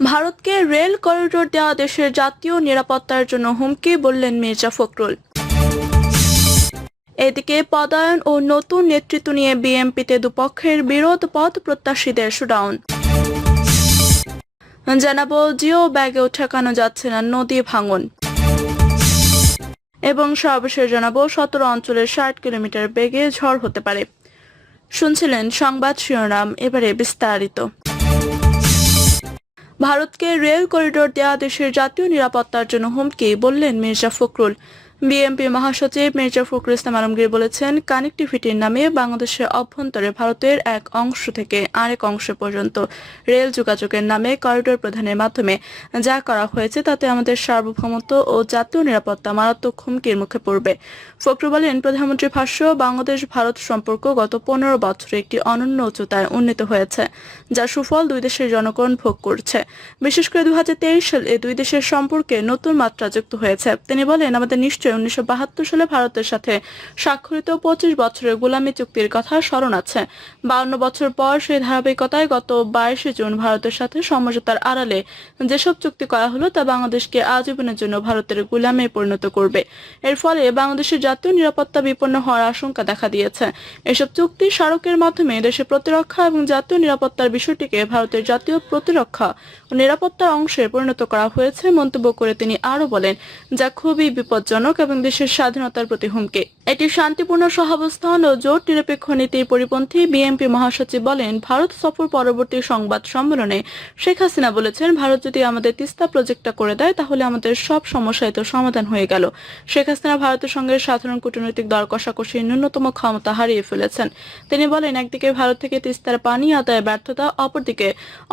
ভারতকে rail corridor দেওয়া দেশের জাতীয় নিরাপত্তার জন্য হুমকি বললেন মির্জা ফখরুল। এদিকে পদায়ন ও নতুন নেতৃত্ব নিয়ে বিএনপিতে দুপক্ষের বিরোধ পথ প্রত্যাশীদের শুডাউন। জানাব, জিও ব্যাগেও ঠেকানো যাচ্ছে না নদী ভাঙন। এবং সর্বশেষ জানাব, সতেরো অঞ্চলের ষাট কিলোমিটার বেগে ঝড় হতে পারে। শুনছিলেন সংবাদ শিরোনাম, এবারে বিস্তারিত। ভারতকে রেল করিডোর দেয়া দেশের জাতীয় নিরাপত্তার জন্য হুমকি বললেন মির্জা ফখরুল। বিএনপি মহাসচিব মির্জা ফখরুল ইসলাম আলমগীর বলেছেন, কানেক্টিভিটির নামে বাংলাদেশের অভ্যন্তরে ভারতের এক অংশ থেকে আরেক অংশ পর্যন্ত রেল যোগাযোগের নামে করিডোর প্রধানের মাধ্যমে যা করা হয়েছে তাতে আমাদের সার্বভৌমত্ব ও জাতীয় নিরাপত্তা মারাত্মক হুমকির মুখে পড়বে। ফখরু বলেন প্রধানমন্ত্রী ভাষ্য, বাংলাদেশ ভারত সম্পর্ক গত পনেরো বছরে একটি অনন্য উচ্চতায় উন্নীত হয়েছে, যা সুফল দুই দেশের জনগণ ভোগ করছে। বিশেষ করে দু হাজার তেইশ সালে দুই দেশের সম্পর্কে নতুন মাত্রা যুক্ত হয়েছে। তিনি বলেন, আমাদের নিশ্চয়ই উনিশশো সালে ভারতের সাথে স্বাক্ষরিত পঁচিশ বছরের গোলামী চুক্তির কথা স্মরণ আছে। বাউন্ন বছর পর সেই ধারাবাহিকতায় গত বাইশে জুন ভারতের সাথে সমঝোতার আড়ালে যেসব চুক্তি করা হলো তা বাংলাদেশকে আজীবনের জন্য ভারতের গোলামে পরিণত করবে। এর ফলে বাংলাদেশের জাতীয় নিরাপত্তা বিপন্ন হওয়ার আশঙ্কা দেখা দিয়েছে। এসব চুক্তি স্মারকের মাধ্যমে দেশের প্রতিরক্ষা এবং জাতীয় নিরাপত্তার বিষয়টিকে ভারতের জাতীয় প্রতিরক্ষা ও নিরাপত্তার অংশে পরিণত করা হয়েছে, মন্তব্য করে তিনি আরও বলেন, যা খুবই বিপজ্জনক এবং দেশের স্বাধীনতার প্রতি হুমকি। এটি শান্তিপূর্ণ সহাবস্থান ও জোট নিরপেক্ষ নীতির পরিপন্থী বিএনপি মহাসচিব বলেন, ভারত সফর পরবর্তী সংবাদ সম্মেলনে শেখ হাসিনা বলেছেন, ভারত যদি আমাদের তিস্তা প্রজেক্টটা করে দেয়, তাহলে আমাদের সব সমস্যাই তো সমাধান হয়ে গেল। শেখ হাসিনা ভারতের সঙ্গে সাধারণ কূটনৈতিক দর কষাকষির ন্যূনতম ক্ষমতা হারিয়ে ফেলেছেন। তিনি বলেন, একদিকে ভারত থেকে তিস্তার পানি আদায় ব্যর্থতা, অপরদিকে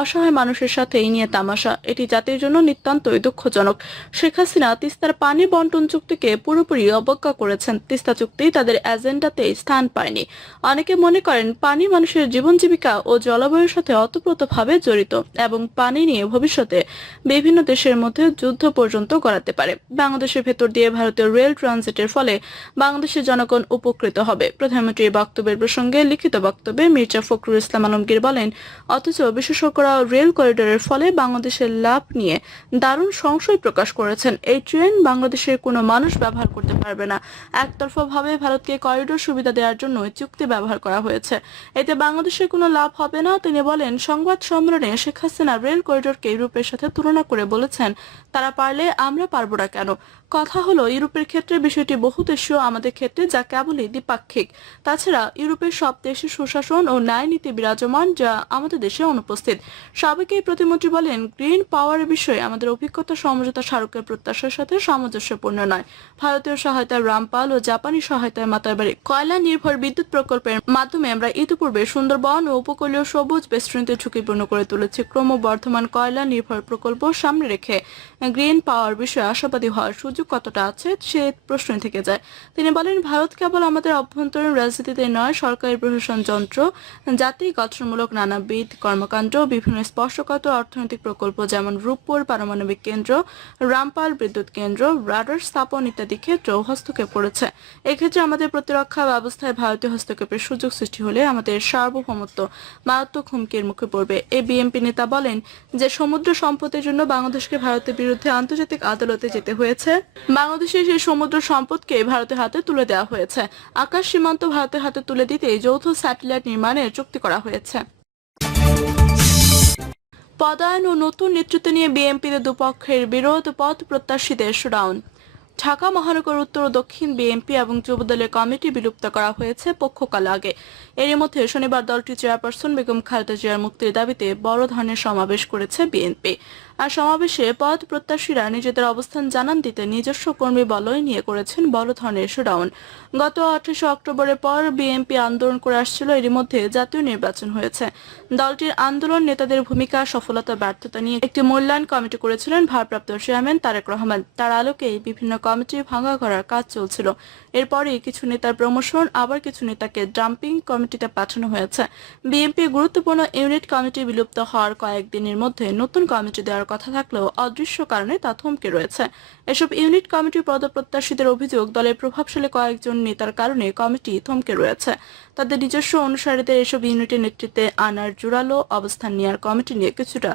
অসহায় মানুষের সাথে এই নিয়ে তামাশা। এটি জাতির জন্য নিতান্তই দুঃখজনক। শেখ হাসিনা তিস্তার পানি বন্টন চুক্তিকে পুরোপুরি অবজ্ঞা করেছেন তিস্তা চুক্তি তাদের এজেন্ডাতে স্থান পায়নি। অনেকে মনে করেন পানি মানুষের জীবন জীবিকা ও জলবায়ুর সাথে অতপ্রতভাবে জড়িত এবং পানি নিয়ে ভবিষ্যতে বিভিন্ন দেশের মধ্যে যুদ্ধ পর্যন্ত করাতে পারে। বাংলাদেশের ভেতর দিয়ে ভারতীয় রেল ট্রানজিটের ফলে বাংলাদেশের জনগণ উপকৃত হবে। প্রধানমন্ত্রীর বক্তব্যের প্রসঙ্গে লিখিত বক্তব্যে মির্জা ফখরুল ইসলাম আলমগীর বলেন, অথচ বিশেষজ্ঞরা রেল করিডোরের ফলে বাংলাদেশের লাভ নিয়ে দারুণ সংশয় প্রকাশ করেছেন। এই ট্রেন বাংলাদেশের কোনো মানুষ ব্যবহার করতে পারবে না। একতরফাভাবে ভারতকে করিডোর সুবিধা দেওয়ার জন্য চুক্তি ব্যবহার করা হয়েছে। এতে বাংলাদেশের কোনো লাভ হবে না, তিনি বলেন, সংবাদ সম্মেলনে শেখ হাসিনা রেল করিডোরকে ইউরোপের সাথে তুলনা করে বলেছেন, তারা পারলে আমরা পারব না কেন? কথা হলো, ইউরোপের ক্ষেত্রে বিষয়টি বহুদেশীয় আমাদের ক্ষেত্রে যা কেবলই দ্বিপাক্ষিক। তাছাড়া, ইউরোপের সব দেশে সুশাসন ও ন্যায় নীতি বিরাজমান যা আমাদের দেশে অনুপস্থিত। সাবেক এই প্রতিমন্ত্রী বলেন, গ্রিন পাওয়ারের বিষয়ে আমাদের অভিজ্ঞতা, সমঝোতা, স্মারকের প্রত্যাশার সাথে সামঞ্জস্যপূর্ণ নয়। ভারতীয় সহায়তা রামপাল ও জাপানি সহায়তায় মাতারবাড়ি কয়লা নির্ভর বিদ্যুৎ প্রকল্পের মাধ্যমে আমরা ইতিপূর্বে সুন্দরবন ও উপকূলীয় সবুজ বেষ্টনীতে ঝুঁকিপূর্ণ করে তুলেছি। ক্রমবর্ধমান কয়লা নির্ভর প্রকল্প সামনে রেখে গ্রিন পাওয়ার বিষয়ে আশাবাদী হওয়ার সুযোগ কতটা আছে সে প্রশ্ন থেকে যায়। তিনি বলেন, ভারত কেবল আমাদের অভ্যন্তরীণ রাজনীতিতে নয়, সরকারি প্রশাসন যন্ত্র, জাতি গঠনমূলক নানাবিধ কর্মকাণ্ড, বিভিন্ন স্পর্শকাতর অর্থনৈতিক প্রকল্প যেমন রূপপুর পারমাণবিক কেন্দ্র, রামপাল বিদ্যুৎ কেন্দ্র, রাডার স্থাপন ইত্যাদি ক্ষেত্রেও হস্তক্ষেপ করেছে। এক্ষেত্রে আমাদের প্রতিরক্ষা ব্যবস্থায় ভারতীয় হস্তক্ষেপের সুযোগ সৃষ্টি হলে আমাদের সার্বভৌমত্ব মারাত্মক হুমকির মুখে পড়বে। এ বিএনপি নেতা বলেন যে, সমুদ্র সম্পদের জন্য বাংলাদেশকে ভারতের বিরুদ্ধে আন্তর্জাতিক আদালতে যেতে হয়েছে। বাংলাদেশের সেই সমুদ্র সম্পদকে ভারতের হাতে তুলে দেওয়া হয়েছে। আকাশ সীমান্ত ভারতের হাতে তুলে দিতে যৌথ স্যাটেলাইট নির্মাণের চুক্তি করা হয়েছে। পদায়ন ও নতুন নেতৃত্ব নিয়ে বিএনপিতে দুপক্ষের বিরোধ পথ প্রত্যাশীদের শুডাউন। ঢাকা মহানগর উত্তর ও দক্ষিণ বিএনপি এবং যুবদলের কমিটি বিলুপ্ত করা হয়েছে পক্ষকাল আগে। এরই মধ্যে শনিবার দলটি চেয়ারপারসন বেগম খালেদা জিয়ার মুক্তির দাবিতে বড় ধরনের সমাবেশ করেছে বিএনপি। আর সমাবেশে পদ প্রত্যাশীরা নিজেদের অবস্থান জানান দিতে নিজস্ব কর্মী বলয় নিয়ে করেছেন বড় ধরনের শোডাউন গত আঠাশে অক্টোবরের পর বিএনপি আন্দোলন করে আসছিল, এরই মধ্যে জাতীয় নির্বাচন হয়েছে। দলটির আন্দোলন নেতাদের ভূমিকা, সফলতা, ব্যর্থতা নিয়ে একটি মূল্যায়ন কমিটি করেছিলেন ভারপ্রাপ্ত চেয়ারম্যান তারেক রহমান। তার আলোকেই বিভিন্ন কমিটি ভাঙা করার কাজ চলছিল। এরপরই কিছু নেতার প্রমোশন, আবার কিছু নেতাকে ডাম্পিং কমিটিতে পাঠানো হয়েছে। বিএনপি গুরুত্বপূর্ণ ইউনিট কমিটি বিলুপ্ত হওয়ার কয়েকদিনের মধ্যে নতুন কমিটি দেওয়ার কথা থাকলেও অদৃশ্য কারণে তা থমকে রয়েছে। এসব ইউনিট কমিটির পদপ্রত্যাশীদের অভিযোগ, দলের প্রভাবশালী কয়েকজন নেতার কারণে কমিটি থমকে রয়েছে। তাদের নিজস্ব অনুসারীদের এসব ইউনিটের নেতৃত্বে আনার জোরালো অবস্থান নেওয়ার কমিটি নিয়ে কিছুটা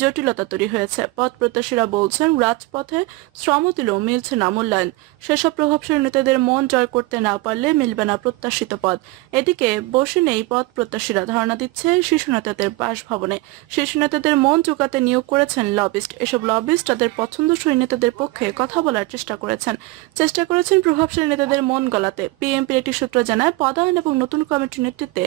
জটিলতা তৈরি হয়েছে। পথ প্রত্যাশীরা বলছেন, রাজপথে শ্রম দিলেও মিলছে না মূল্যায়ন। সেসব প্রভাবশালী নেতাদের মন জয় করতে না পারলে মিলবে না প্রত্যাশিত পদ। এদিকে বসে নেই পথ প্রত্যাশীরা ধারণা দিচ্ছে, শিশু নেতাদের বাসভবনে। শিশু নেতাদের মন চুকাতে নিয়োগ করেছেন লবিস্ট। এসব লবিস্ট তাদের পছন্দসই নেতাদের পক্ষে কথা বলার চেষ্টা করেছেন। চেষ্টা করেছেন প্রভাবশালী নেতাদের মন গলাতে। বিএনপির একটি সূত্র জানায়, পদায়ন এবং নতুন কমিটির নেতৃত্বে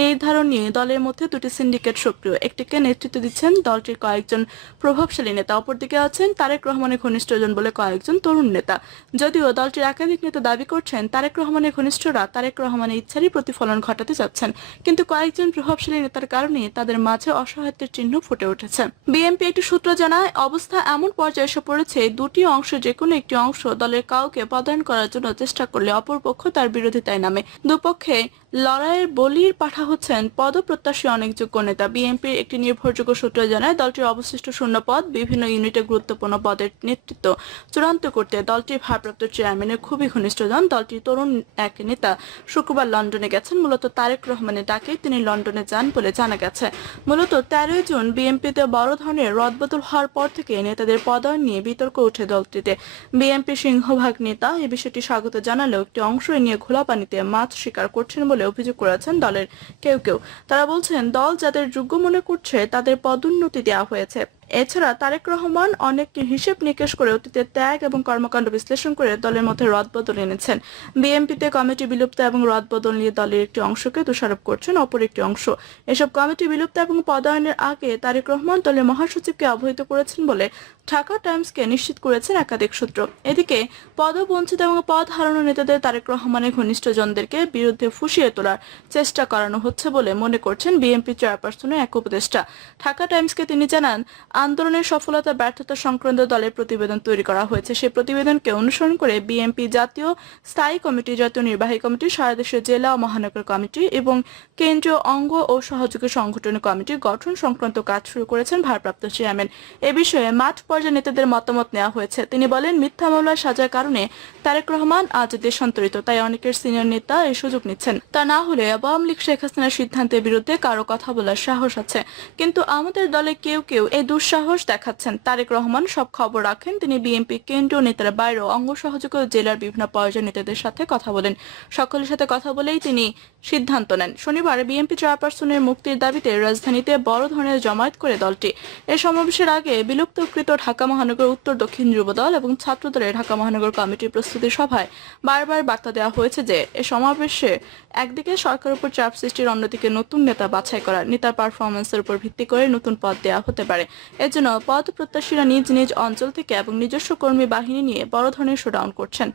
নির্ধারণ নিয়ে দলের মধ্যে দুটি সিন্ডিকেট সক্রিয়। একটিকে নেতৃত্ব দিচ্ছেন দলটির কয়েকজন প্রভাবশালী নেতা। অপরদিকে আছেন তারেক রহমানের ঘনিষ্ঠজন বলে কয়েকজন তরুণ নেতা। যদিও দলটির একাধিক নেতা দাবি করছেন, তারেক রহমানের ঘনিষ্ঠরা তারেক রহমানের ইচ্ছারই প্রতিফলন ঘটাতে যাচ্ছেন। কিন্তু কয়েকজন প্রভাবশালী নেতার কারণে তাদের মাঝে অসহায়ত্বের চিহ্ন ফুটে উঠেছে। বিএনপি একটি সূত্র জানায়, অবস্থা এমন পর্যায়ে এসে পড়েছে, দুটি অংশ যে কোনো একটি অংশ দলের কাউকে পদায়ন করার জন্য চেষ্টা করলে অপরপক্ষ তার বিরোধিতায় নামে। দুপক্ষে লড়াইয়ের বলির পাঠা হচ্ছেন পদপ্রত্যাশী অনেক যোগ্য নেতা। বিএনপির একটি নির্ভরযোগ্য সূত্র জানায়, দলটির অবশিষ্ট শূন্য পদ বিভিন্ন ইউনিটে গুরুত্বপূর্ণ পদের নেতৃত্ব চূড়ান্ত করতে দলটির ভারপ্রাপ্ত চেয়ারম্যানের খুবই ঘনিষ্ঠজন দলটির তরুণ এক নেতা শুক্রবার লন্ডনে গেছেন। মূলত তারেক রহমানের ডাকে তিনি লন্ডনে যান বলে জানা গেছে। মূলত তেরোই জুন বিএনপিতে বড় ধরনের রদবদল হওয়ার পর থেকে নেতাদের পদায়ন নিয়ে বিতর্ক উঠে দলটিতে। বিএনপি সিংহভাগ নেতা এই বিষয়টি স্বাগত জানালেও একটি অংশ নিয়ে খোলা পানিতে মাছ শিকার করছেন বলে অভিযোগ করেছেন দলের কেউ কেউ। তারা বলছেন, দল যাদের যোগ্য মনে করছে, তাদের পদোন্নতি দেওয়া হয়েছে। এছাড়া তারেক রহমান অনেক হিসেব নিকেশ করে অতীতের ত্যাগ এবং কর্মকাণ্ড বিশ্লেষণ করে দলের মধ্যে রদবদল এনেছেন। বিএনপিতে কমিটি বিলুপ্ত এবং রদবদল নিয়ে দলের একটি অংশকে দোষারোপ করছেন অপর একটি অংশ। এসব কমিটি বিলুপ্ত এবং পদায়নের আগে তারেক রহমান দলের মহাসচিবকে অবহিত করেছেন বলে ঢাকা টাইমসকে নিশ্চিত করেছেন একাধিক সূত্র। এদিকে পদবঞ্চিত এবং পদ হারানো নেতাদের তারেক রহমানের ঘনিষ্ঠজনদেরকে বিরুদ্ধে ফুসিয়ে তোলার চেষ্টা করানো হচ্ছে বলে মনে করছেন বিএনপি চেয়ারপারসনের এক উপদেষ্টা। ঢাকা টাইমসকে তিনি জানান আন্দোলনের সফলতা, ব্যর্থতা সংক্রান্ত দলের প্রতিবেদন তৈরি করা হয়েছে। সেই প্রতিবেদনকে অনুসরণ করে বিএনপি জাতীয় স্থায়ী কমিটি, জাতীয় নির্বাহী কমিটি সারা দেশের জেলা ও মহানগর কমিটি এবং কেন্দ্রীয় অঙ্গ ও সহযোগী সংগঠন কমিটি গঠন সংক্রান্ত কাজ শুরু করেছেন ভারপ্রাপ্ত চেয়ারম্যান। এ বিষয়ে মাঠ পর্যায়ে নেতাদের মতামত নেওয়া হয়েছে। তিনি বলেন, মিথ্যা মামলায় সাজার কারণে তারেক রহমান আজ দেশান্তরিত তাই অনেকের সিনিয়র নেতা এই সুযোগ নিচ্ছেন। তা না হলে আওয়ামী লীগ, শেখ হাসিনার সিদ্ধান্তের বিরুদ্ধে কারও কথা বলার সাহস আছে। কিন্তু আমাদের দলে কেউ কেউ এই দুঃসাহস দেখাচ্ছেন। তারেক রহমান সব খবর রাখেন। তিনি বিএনপি, কেন্দ্রীয় নেতারা বাইরেও অঙ্গ সহযোগী জেলার বিভিন্ন পর্যায়ের নেতাদের সাথে কথা বলেন। সকলের সাথে কথা বলেই তিনি সিদ্ধান্ত নেন। শনিবার বিএনপি চেয়ারপারসনের মুক্তির দাবিতে রাজধানীতে বড় ধরনের জমায়েত করে দলটি। এ সমাবেশের আগে বিলুপ্তকৃত ঢাকা মহানগর, উত্তর দক্ষিণ যুবদল এবং ছাত্রদলের ঢাকা মহানগর কমিটির প্রস্তুতি সভায় বারবার বার্তা দেওয়া হয়েছে যে, এ সমাবেশে একদিকে সরকারের উপর চাপ সৃষ্টির, অন্যদিকে নতুন নেতা বাছাই করা নেতার পারফরমেন্সের উপর ভিত্তি করে নতুন পদ দেওয়া হতে পারে। এজন্য পদ প্রত্যাশীরা নিজ নিজ অঞ্চল থেকে এবং নিজস্ব কর্মী বাহিনী নিয়ে বড় ধরনের শোডাউন করছেন।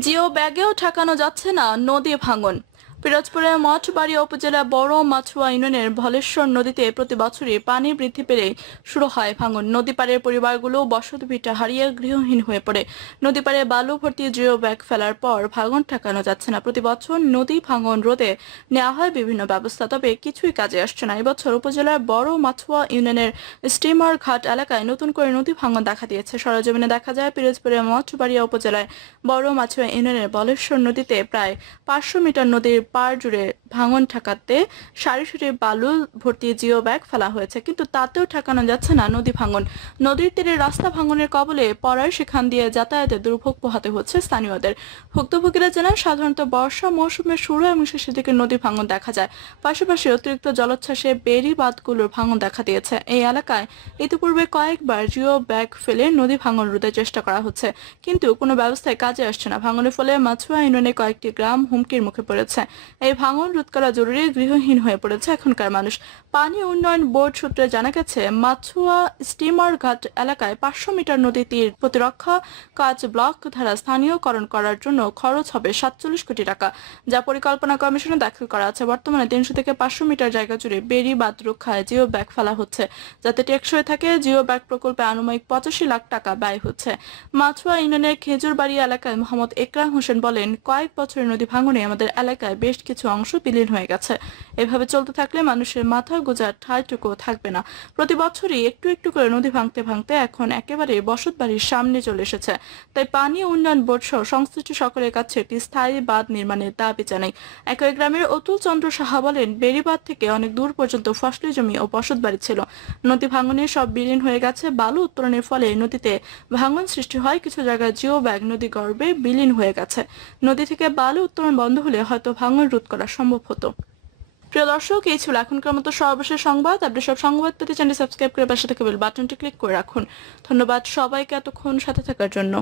জিও ব্যাগেও ঠেকানো যাচ্ছে না নদী ভাঙন। পিরোজপুরের মঠবাড়িয়া উপজেলা বড় মাছুয়া ইউনিয়নের ভলেশ্বর নদীতে প্রতি বছরই পানি বৃদ্ধি পেলে শুরু হয় ভাঙন। নদী পাড়ের পরিবারগুলো বসত ভিটা হারিয়ে গৃহহীন হয়ে পড়ে। নদী পাড়ে বালু ভর্তি জিও ব্যাগ ফেলার পর ভাঙন ঠেকানো যাচ্ছে না। প্রতি বছর নদী ভাঙন রোধে নেওয়া হয় বিভিন্ন ব্যবস্থা, তবে কিছুই কাজে আসছে না। এবছর উপজেলার বড় মাছুয়া ইউনিয়নের স্টিমার ঘাট এলাকায় নতুন করে নদী ভাঙন দেখা দিয়েছে। সরজমিনে দেখা যায়, পিরোজপুরের মঠবাড়িয়া উপজেলায় বড় মাছুয়া ইউনিয়নের বলেশ্বর নদীতে প্রায় পাঁচশো মিটার নদীর পাড় জুড়ে ভাঙন ঠেকাতে সারি সারি বালু ভর্তি জিও ব্যাগ ফেলা হয়েছে, কিন্তু তাতেও ঠেকানো যাচ্ছে না নদী ভাঙন। নদীর তীরে রাস্তা ভাঙনের কবলে পড়ায় সেখান দিয়ে যাতায়াতে দুর্ভোগ পোহাতে হচ্ছে স্থানীয়দের। ভুক্তভোগীরা জানান, সাধারণত বর্ষা মৌসুমের শুরু এবং শেষের দিকে নদী ভাঙন দেখা যায়। পাশাপাশি অতিরিক্ত জলোচ্ছ্বাসে বেরি বাঁধগুলোর ভাঙন দেখা দিয়েছে। এই এলাকায় ইতিপূর্বে কয়েকবার জিও ব্যাগ ফেলে নদী ভাঙন রোধের চেষ্টা করা হচ্ছে, কিন্তু কোনো ব্যবস্থায় কাজে আসছে না। ভাঙনের ফলে মাছুয়া ইউনিয়নে কয়েকটি গ্রাম হুমকির মুখে পড়েছে। এই ভাঙন রোধ করা জরুরি, গৃহহীন হয়ে পড়েছে এখনকার মানুষ। পানি উন্নয়ন বোর্ড সূত্রে জানা গেছে, মাছুয়া স্টিমার ঘাট এলাকায় পাঁচশো মিটার নদী তীর প্রতিরক্ষা কাজ ব্লক ধারা স্থানীয়করণ করার জন্য খরচ হবে সাতচল্লিশ কোটি টাকা, যা পরিকল্পনা কমিশনে দাখিল করা আছে। বর্তমানে তিনশো থেকে পাঁচশো মিটার জায়গা জুড়ে বেরি বাদ রক্ষায় জিও ব্যাগ ফেলা হচ্ছে, যাতে টেকসই থাকে জিও ব্যাগ প্রকল্পে আনুমানিক পঁচাশি লাখ টাকা ব্যয় হচ্ছে। মাছুয়া ইউনিয়নের খেজুরবাড়ি এলাকায় মোহাম্মদ একরাম হোসেন বলেন, কয়েক বছরের নদী ভাঙনে আমাদের এলাকায় বেশ বেশ কিছু অংশ বিলীন হয়ে গেছে। এভাবে চলতে থাকলে মানুষের মাথা গোজার ঠাঁইটুকু থাকবে না। প্রতি বছরই একটু একটু করে নদী ভাঙতে ভাঙতে এখন একেবারে বসত বাড়ির সামনে চলে এসেছে। তাই পানি উন্নয়ন বোর্ড সহ সংশ্লিষ্ট সকলের কাছে একটি স্থায়ী বাঁধ নির্মাণের দাবি জানাই। একই গ্রামের অতুল চন্দ্র সাহা বলেন, বেড়িবাঁধ থেকে অনেক দূর পর্যন্ত ফসলি জমি ও বসত বাড়ি ছিল। নদী ভাঙনে সব বিলীন হয়ে গেছে। বালু উত্তোলনের ফলে নদীতে ভাঙন সৃষ্টি হয়। কিছু জায়গায় জিও ব্যাগ নদী গর্ভে বিলীন হয়ে গেছে। নদী থেকে বালু উত্তোলন বন্ধ হলে হয়তো ভাঙন রোধ করা সম্ভব হতো। প্রিয় দর্শক, এই ছিল এখনকার মতো সর্বশেষ সংবাদ। আপনি সব সংবাদ পেতে চ্যানেল সাবস্ক্রাইব করে পাশে থেকে বেল বাটনটি ক্লিক করে রাখুন। ধন্যবাদ সবাইকে এতক্ষণ সাথে থাকার জন্য।